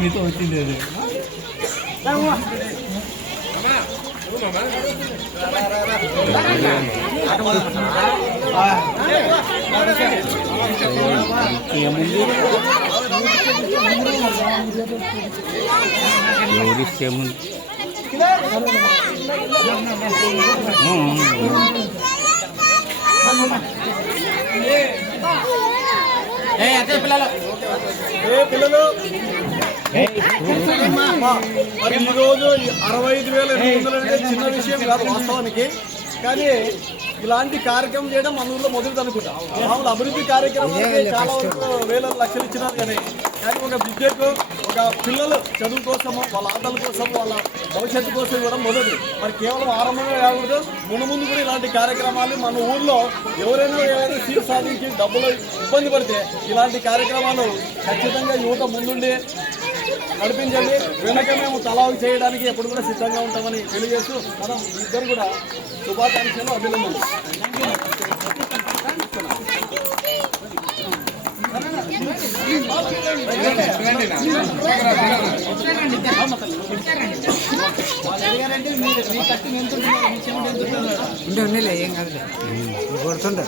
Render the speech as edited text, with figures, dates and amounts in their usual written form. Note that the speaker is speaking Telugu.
మీతో వచ్చింది పిల్లలు మరి ఈరోజు 65,800 అంటే చిన్న విషయం కాదు వాస్తవానికి. కానీ ఇలాంటి కార్యక్రమం చేయడం మన ఊళ్ళో మొదలు అనుకుంటా. మామూలు అభివృద్ధి కార్యక్రమాలకి చాలా వేల లక్షలు ఇచ్చినారు. కానీ ఒక విద్యకు, ఒక పిల్లలు చదువు కోసము, వాళ్ళ ఆటల కోసం, వాళ్ళ భవిష్యత్తు కోసం ఇవ్వడం మొదలు. మరి కేవలం ఆరంభంగా కాకూడదు, ముందు కూడా ఇలాంటి కార్యక్రమాలు మన ఊళ్ళో ఎవరైనా సీట్ సాధించి డబ్బులు ఇబ్బంది పడితే ఇలాంటి కార్యక్రమాలు ఖచ్చితంగా యువత ముందుండి నడిపించండి. వెనక మేము తలావు చేయడానికి ఎప్పుడు కూడా సిద్ధంగా ఉంటామని తెలియజేస్తూ మనం ఇద్దరు కూడా శుభాకాంక్షలు, అభినందనలు. ఉండలే ఏం కాదు కొడుతుండ